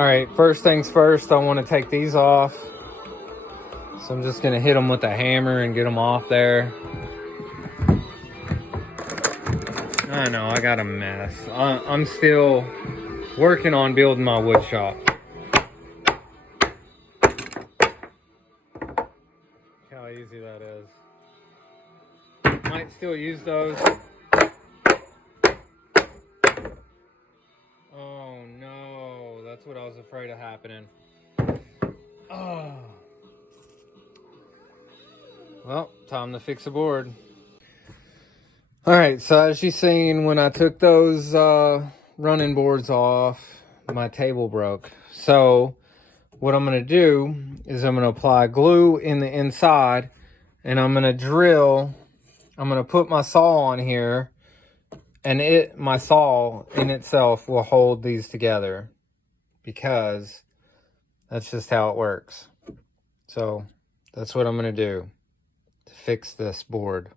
All right, first things first, I want to take these off. So I'm just going to hit them with a hammer and get them off there. I know, I got a mess. I'm still working on building my wood shop. Look how easy that is. Might still use those. Oh no, that's what I was afraid of happening. Oh. Well, time to fix a board. Alright, so as you've seen, when I took those running boards off, my table broke. So what I'm going to do is I'm going to apply glue in the inside, and I'm going to drill. I'm going to put my saw on here, and my saw in itself will hold these together, because that's just how it works. So that's what I'm going to do to fix this board.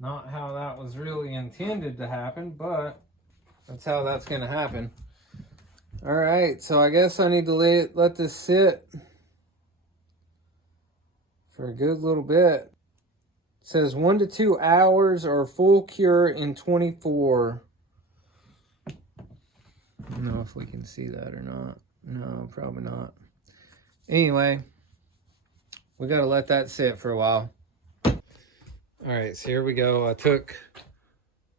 Not how that was really intended to happen, but that's how that's going to happen. All right, so I guess I need to let this sit for a good little bit. It says 1 to 2 hours or full cure in 24. I don't know if we can see that or not. No, probably not. Anyway, we got to let that sit for a while. All right, so here we go. I took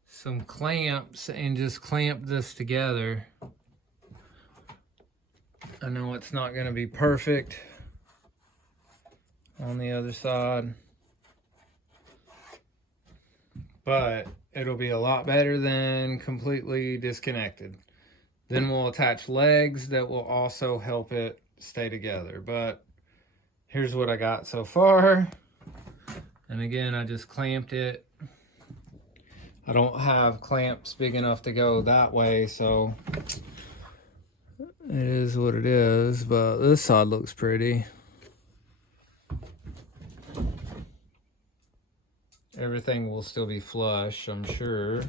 some clamps and just clamped this together. I know it's not going to be perfect on the other side, but it'll be a lot better than completely disconnected. Then we'll attach legs that will also help it stay together. But here's what I got so far. And again, I just clamped it. I don't have clamps big enough to go that way, so it is what it is. But this side looks pretty. Everything will still be flush, I'm sure.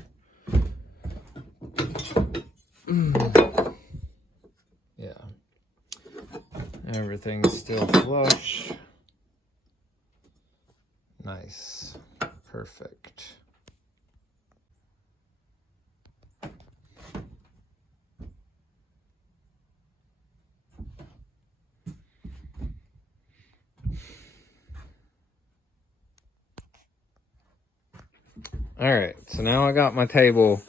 Yeah. Everything's still flush. Nice. Perfect. All right, so now I got my table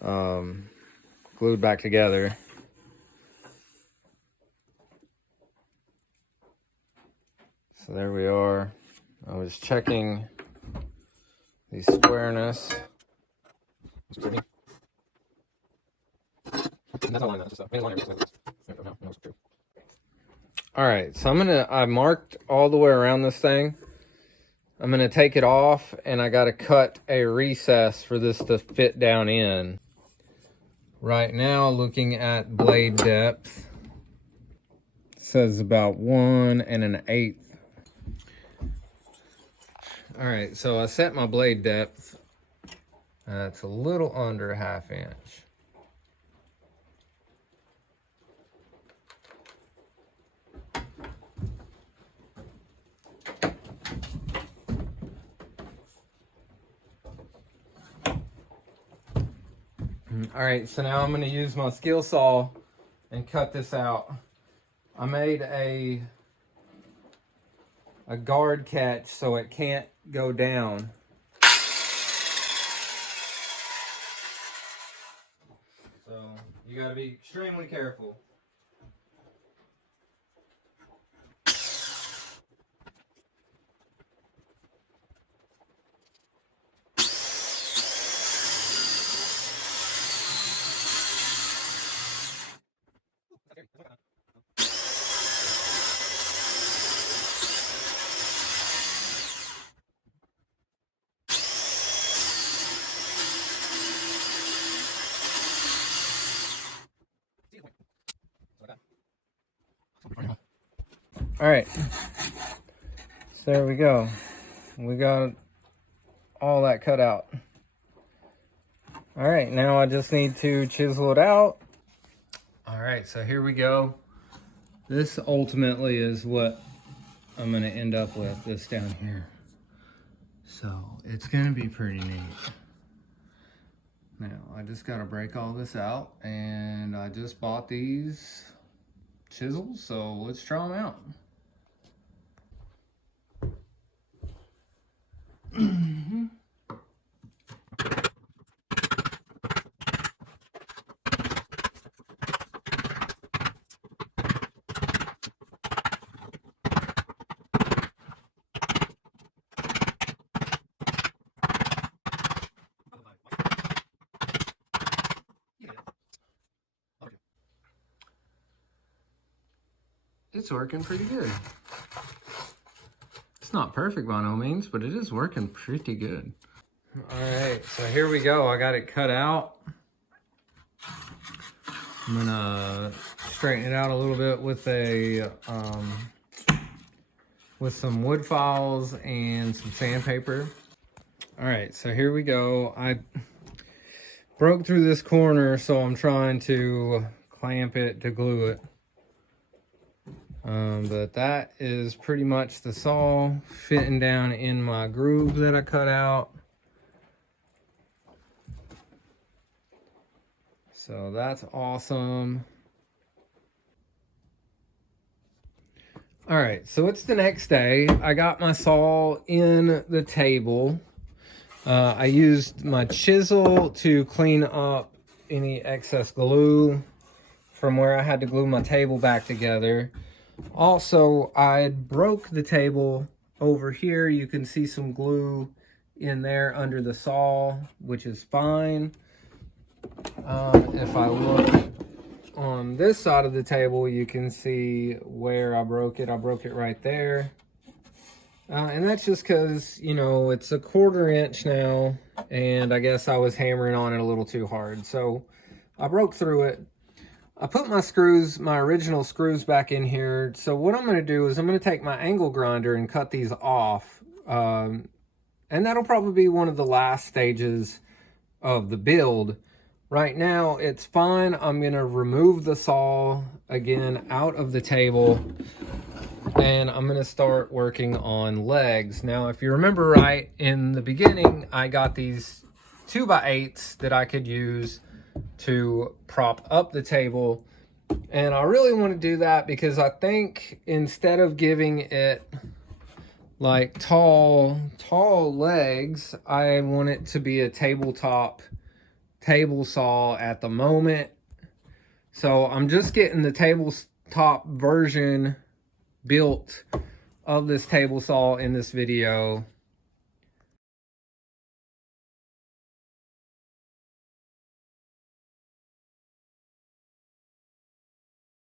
glued back together. So there we are. I was checking the squareness. All right, so I marked all the way around this thing. I'm gonna take it off, and I gotta cut a recess for this to fit down in. Right now, looking at blade depth, it says about 1 1/8. All right, so I set my blade depth. It's a little under a 1/2 inch. All right, so now I'm going to use my skill saw and cut this out. I made a guard catch so it can't go down. So you got to be extremely careful. All right, so there we go. We got all that cut out. All right, now I just need to chisel it out. All right, so here we go. This ultimately is what I'm gonna end up with, this down here. So it's gonna be pretty neat. Now, I just gotta break all this out, and I just bought these chisels, so let's try them out. It's working pretty good. It's not perfect by no means, but it is working pretty good. All right, so here we go. I got it cut out. I'm gonna straighten it out a little bit with a with some wood files and some sandpaper. All right, so here we go. I broke through this corner, so I'm trying to clamp it to glue it. But that is pretty much the saw fitting down in my groove that I cut out. So that's awesome. All right, so it's the next day. I got my saw in the table. I used my chisel to clean up any excess glue from where I had to glue my table back together. Also, I broke the table over here. You can see some glue in there under the saw, which is fine. If I look on this side of the table, you can see where I broke it. I broke it right there. And that's just because, you know, it's a 1/4 inch now, and I guess I was hammering on it a little too hard. So I broke through it. I put my screws, my original screws, back in here. So what I'm going to do is I'm going to take my angle grinder and cut these off. And that'll probably be one of the last stages of the build. Right now, it's fine. I'm going to remove the saw again out of the table, and I'm going to start working on legs. Now, if you remember right, in the beginning, I got these 2x8s that I could use to prop up the table, and I really want to do that because I think instead of giving it like tall legs, I want it to be a tabletop table saw at the moment. So I'm just getting the tabletop version built of this table saw in this video.